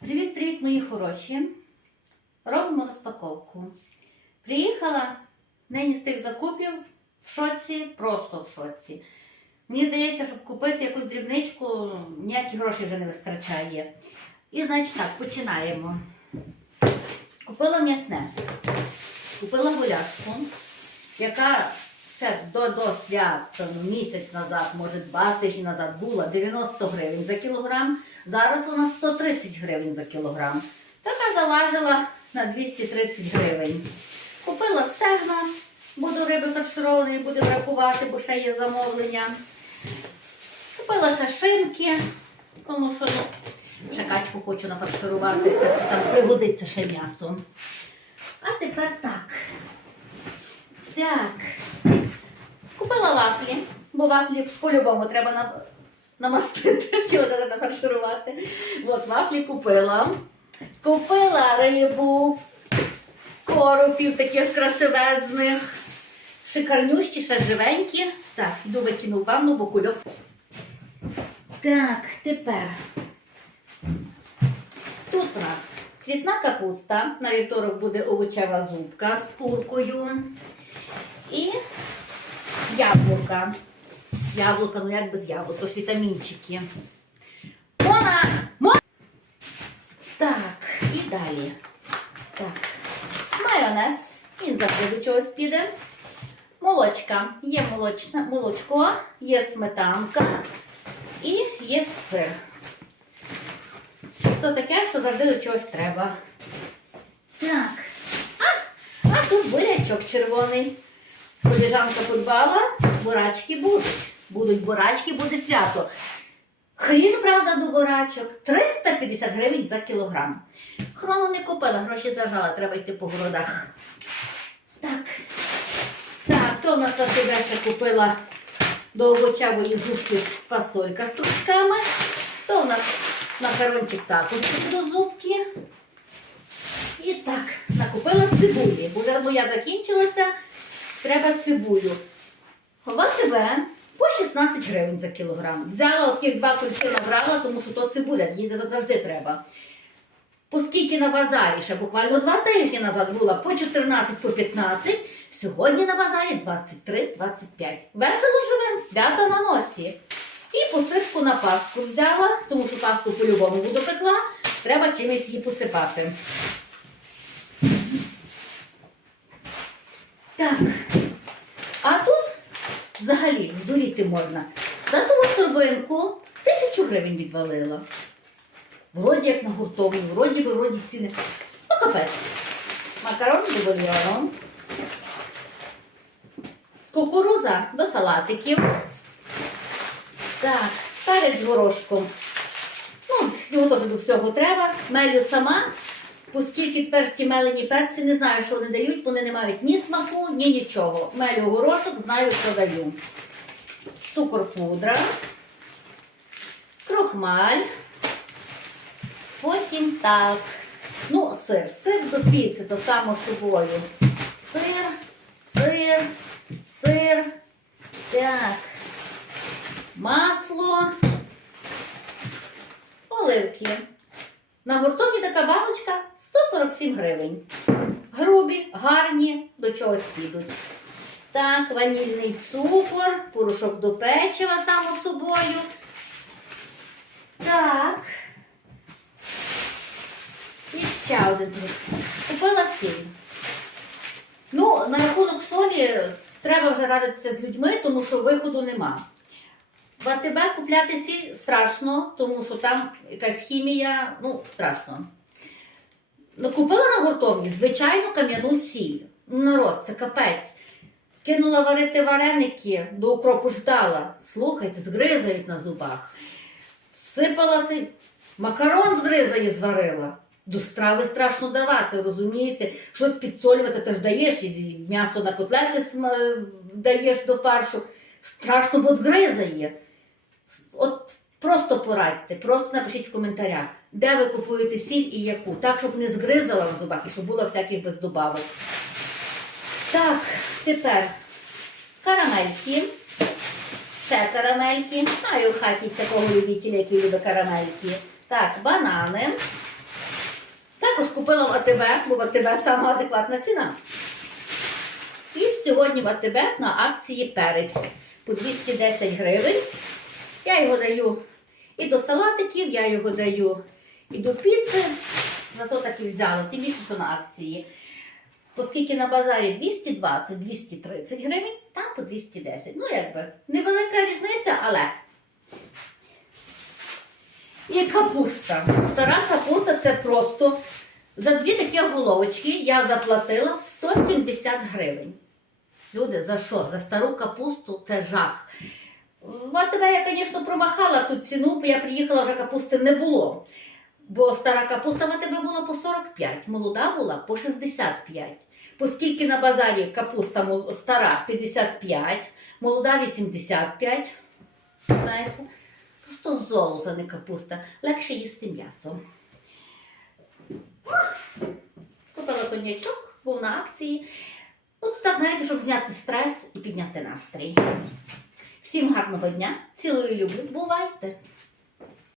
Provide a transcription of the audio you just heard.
Привіт-привіт, мої хороші. Робимо розпаковку. Приїхала нині з тих закупів в шоці, просто в шоці. Мені здається, щоб купити якусь дрібничку, ніякі гроші вже не вистачає. І, значить, так, починаємо. Купила м'ясне. Купила гуляшку, яка ще до, до свят, ну, місяць назад, може два тижні назад була 90 гривень за кілограм. Зараз вона 130 гривень за кілограм. Така заважила на 230 гривень. Купила стегна, буду риби фаршированої, буду рахувати, бо ще є замовлення. Купила ще шинки, тому що ну, ще качку хочу нафарширувати, там пригодиться ще м'ясо. А тепер так. Так. Купила вафлі, бо вафлі по-любому треба на... намастити, хотіла нафарширувати. От вафлі купила. Купила рибу, коропів таких красивезних, шикарнющі, ще живенькі. Так, йду викину ванну, бо кульок. Так, тепер. Тут у нас цвітна капуста. На вівторок буде овочева зубка з куркою. І яблука. Яблука, ну як без яблук, то ж вітамінчики. Мона! Мона! Так, і далі. Так. Майонез. Він завжди до чогось піде. Молочка. Є молочна, молочко, є сметанка і є сир. То таке, що завжди до чогось треба. Так. А, а тут бурячок червоний. Коліжанка подбала, бурачки будуть. Будуть бурачки, буде свято. Хрін, правда, до бурачок 350 гривень за кілограм. Хрону не купила, гроші зажала, треба йти по городах. Так. Так, то в нас себе ще купила до овочевої зубки фасолька з стручками. То в нас макарончик також до зубки. І так, накупила цибулі. Бо зараз моя закінчилася, треба цибулю. В тебе по 16 гривень за кілограм. Взяла таких два кульки набрала, тому що то цибуля, її завжди треба. Оскільки на базарі ще буквально два тижні назад була по 14, по 15, сьогодні на базарі 23-25. Весело живем, свята на носі. І посипку на паску взяла, тому що паску по-любому буду пекла, треба чимось її посипати. Так. А тут взагалі здуріти можна. За ту торбинку тисячу гривень відвалила. Вроді як на гуртовні, вроді би, вроді ціни. Ну, капець. Макарон з бульйоном. Кукуруза до салатиків. Так, перець з горошком. Ну, його теж до всього треба. Мелю сама. Оскільки тепер ті мелені перці, не знаю, що вони дають, вони не мають ні смаку, ні нічого. Мелю горошок, знаю, що даю. Цукор пудра, крохмаль. Потім так. Ну, сир. Сир до піци, то само собою. Сир, сир, сир. Так. Масло. Оливки. На гуртовні така баночка 147 гривень. Грубі, гарні, до чогось підуть. Так, ванільний цукор, порошок до печива, само собою. Так. І ще один труд. Купила сіль. Ну, на рахунок солі треба вже радитися з людьми, тому що виходу нема. В АТБ купляти сіль страшно, тому що там якась хімія, ну, страшно. Ну, Купила на гуртовні звичайну кам'яну сіль. Народ, це капець. Кинула варити вареники, до укропу ждала. Слухайте, згризають на зубах. Сипала макарон згризає, зварила. До страви страшно давати, розумієте? Щось підсолювати, ти ж даєш, і м'ясо на котлети даєш до фаршу. Страшно, бо згризає. От просто порадьте, просто напишіть в коментарях, де ви купуєте сіль і яку. Так, щоб не згризала в зубах і щоб було всяких без добавок. Так, тепер карамельки. Ще карамельки. Знаю в хаті такого любителя, який любить карамельки. Так, банани. також купила в АТБ, бо в АТБ сама адекватна ціна. І сьогодні в АТБ на акції перець по 210 гривень. Я його даю і до салатиків, я його даю і до піци. Зато так і взяла, тим більше, що на акції. Оскільки на базарі 220-230 гривень, там по 210. Ну, якби невелика різниця, але. І капуста. Стара капуста це просто за дві такі головочки я заплатила 170 гривень. Люди, за що? За стару капусту це жах. В АТБ я, звісно, промахала ту ціну, бо я приїхала, вже капусти не було. Бо стара капуста в АТБ була по 45, молода була по 65. Оскільки на базарі капуста стара 55, молода 85. Знаєте, просто золото, не капуста. Легше їсти м'ясо. Купила коньячок, був на акції. Ну, так, знаєте, щоб зняти стрес і підняти настрій. Всім гарного дня, цілую люблю, бувайте!